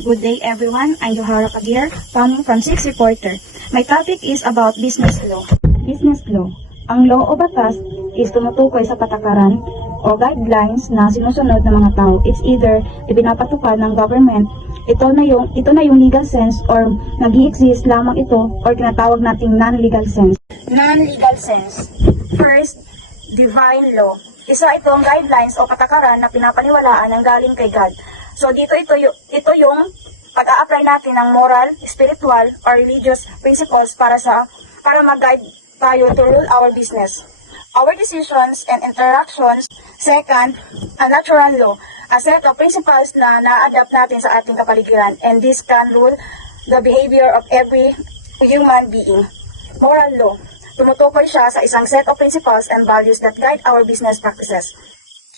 Good day everyone, I'm Johara Kabir from Six Reporter. My topic is about business law. Business law. Ang law o batas is tumutukoy sa patakaran o guidelines na sinusunod ng mga tao. It's either ipinapatupad ng government, ito na yung legal sense or nag-i-exist lamang ito or tinatawag nating non-legal sense. Non-legal sense. First, divine law. Isa itong guidelines o patakaran na pinapaniwalaan ng galing kay God. So ito yung pag-a-apply natin ng moral, spiritual, or religious principles para mag-guide tayo to rule our business, our decisions and interactions. Second, a natural law, a set of principles na na-adapt natin sa ating kapaligiran, and this can rule the behavior of every human being. Moral law, tumutukoy siya sa isang set of principles and values that guide our business practices,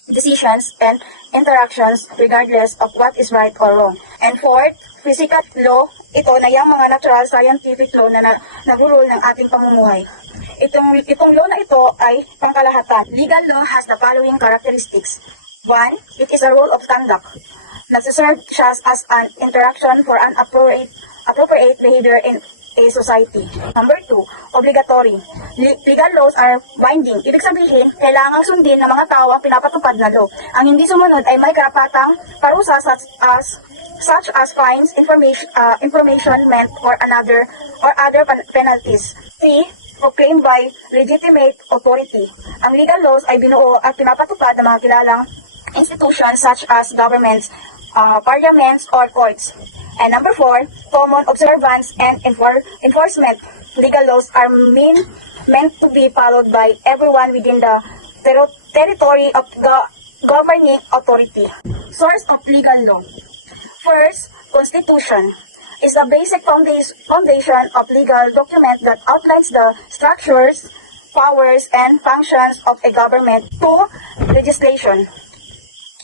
decisions, and interactions regardless of what is right or wrong. And fourth, physical law, ito na yung mga natural scientific law na nagurul ng ating pamumuhay. Itong law na ito ay pangkalahatan. Legal law has the following characteristics. 1. It is a rule of conduct. Nagsiserve siya as an interaction for an appropriate behavior in a society. Number 2, obligatory. Legal laws are binding. Ibig sabihin, kailangang sundin ng mga tao ang pinapatupad na law. Ang hindi sumunod ay may karapatang parusa such as fines, imprisonment, or other penalties. 3. Proclaimed by legitimate authority. Ang legal laws ay binuo at pinapatupad ng mga kilalang institutions such as governments, parliaments, or courts. And number 4, common observance and enforcement. Legal laws are meant to be followed by everyone within the territory of the governing authority. Source of legal law. First, Constitution is the basic foundation of legal document that outlines the structures, powers, and functions of a government. 2, legislation.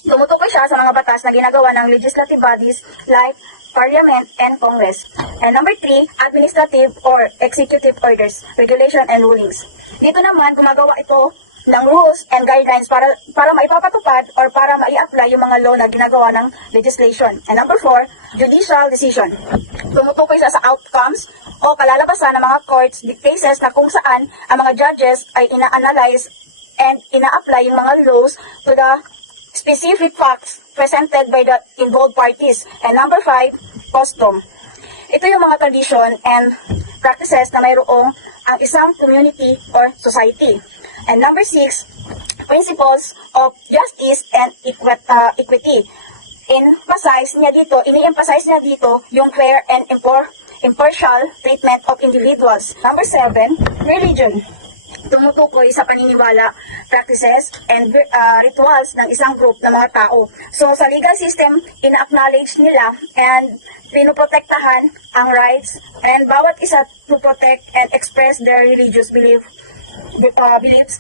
Tumutukoy siya sa mga batas na ginagawa ng legislative bodies like Parliament and Congress. And number 3, administrative or executive orders, regulation and rulings. Dito naman, gumagawa ito ng rules and guidelines para maipapatupad or para mai-apply yung mga law na ginagawa ng legislation. And number 4, judicial decision. Tumutukoy siya sa outcomes o kalalabasan ng mga courts cases na kung saan ang mga judges ay ina-analyze and ina-apply yung mga laws to the specific facts presented by the involved parties. And number 5, custom. Ito yung mga tradition and practices na mayroong ang isang community or society. And number 6, principles of justice and equity. Ini-emphasize niya dito yung fair and impartial treatment of individuals. Number 7, religion. Tumutukoy sa paniniwala, practices, and rituals ng isang group ng mga tao. So, sa legal system, ina-acknowledge nila and pinoprotektahan ang rights and bawat isa to protect and express their religious beliefs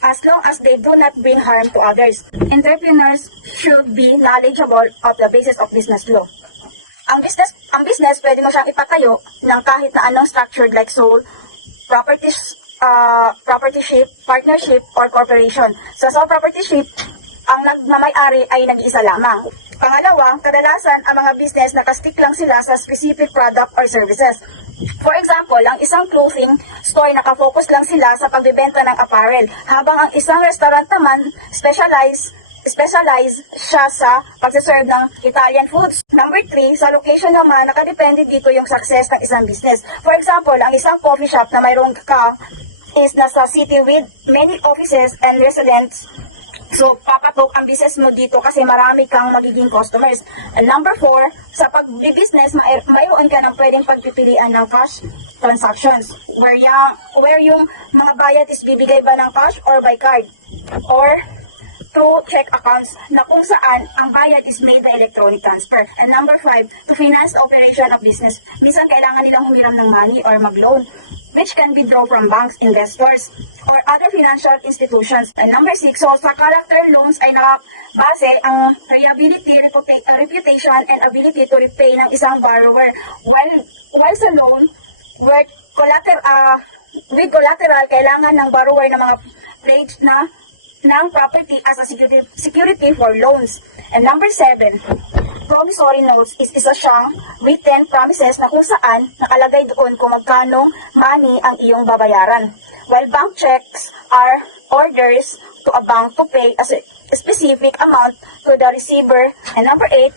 as long as they do not bring harm to others. Entrepreneurs should be knowledgeable of the basis of business law. Ang business, pwede mo siyang ipatayo ng kahit na anong structured like sole, propertyship, partnership, or corporation. Sa sole propertyship, ang nagmamay-ari ay nag-iisa lamang. Pangalawa, kadalasan ang mga business nakastick lang sila sa specific product or services. For example, ang isang clothing store nakafocus lang sila sa pagbebenta ng apparel, habang ang isang restaurant naman specialize siya sa pagsaserve ng Italian foods. Number 3, sa location naman, nakadepende dito yung success ng isang business. For example, ang isang coffee shop na mayroong is nasa city with many offices and residents. So, papatok ang business mo dito kasi marami kang magiging customers. And number 4, sa pag-business, mayroon ka ng pwedeng pagpipilian ng cash transactions. Where yung mga bayad is bibigay ba ng cash or by card? Or through check accounts na kung saan ang bayad is made by electronic transfer. And number 5, to finance the operation of business. Minsan kailangan nilang humiram ng money or mag-loan, which can be drawn from banks, investors, or other financial institutions. And number 6, so sa character loans ay nakabase ang reliability, reputation, and ability to repay ng isang borrower. While sa loan, with collateral, kailangan ng borrower ng mga pledge ng property as a security for loans. And number 7, promissory notes is isa siyang written promises na kung saan nakalagay doon kung magkano money ang iyong babayaran. While bank checks are orders to a bank to pay a specific amount to the receiver. And number 8,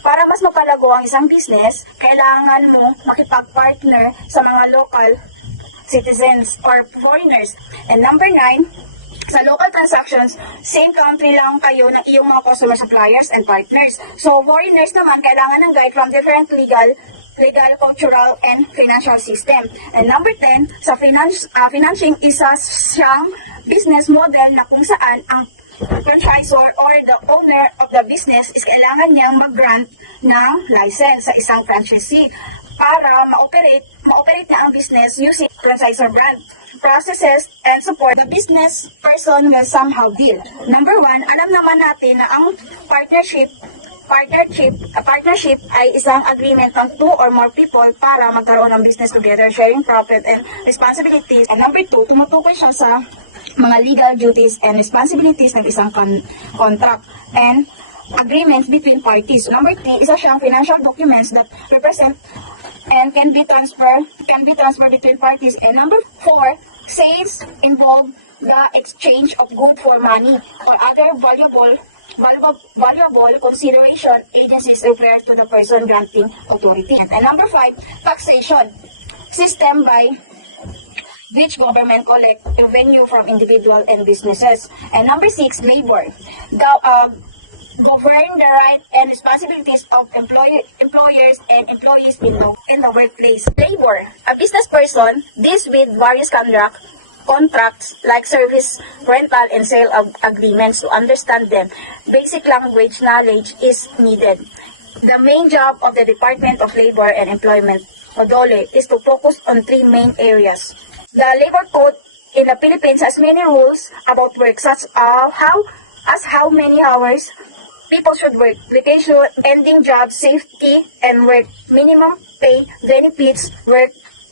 para mas mapalago ang isang business, kailangan mo makipag-partner sa mga local citizens or foreigners. And number 9, sa local transactions, same country lang kayo ng iyong mga customer suppliers and partners. So, foreigners naman, kailangan ng guide from different legal, cultural, and financial system. And number 10, sa financing, isa siyang business model na kung saan ang franchisor or the owner of the business is kailangan niyang mag-grant ng license sa isang franchisee para ma-operate niya ang business using franchisor brand. Processes and support, the business person will somehow deal. Number 1, alam naman natin na ang partnership ay isang agreement ng 2 or more people para magkaroon ng business together, sharing profit and responsibilities. And number 2, tumutukoy siya sa mga legal duties and responsibilities ng isang contract and agreements between parties. Number 3, isa siyang financial documents that represent and can be transferred between parties. And number 4, sales involve the exchange of good for money or other valuable consideration agencies refer to the person granting authority. And number 5, taxation system by which government collect revenue from individual and businesses. And number 6, labor. Govern the right and responsibilities of employers and employees in the workplace. Labor. A business person deals with various contracts like service, rental, and sale agreements. To understand them, basic language knowledge is needed. The main job of the Department of Labor and Employment, DOLE, is to focus on 3 main areas. The labor code in the Philippines has many rules about work, such as how many hours people should work, vacation, ending job, safety, and work, minimum pay, benefits,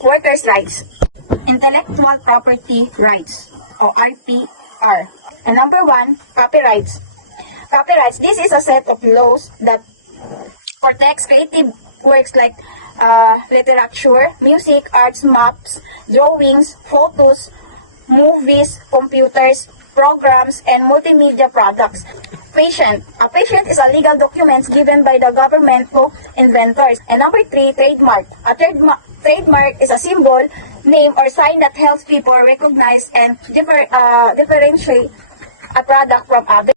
workers' rights, intellectual property rights, or IPR. And number 1, copyrights. Copyrights, this is a set of laws that protects creative works like literature, music, arts, maps, drawings, photos, movies, computers, programs, and multimedia products. Patent. A patent is a legal document given by the government to inventors. And number 3, trademark. A trademark is a symbol, name, or sign that helps people recognize and differentiate a product from others.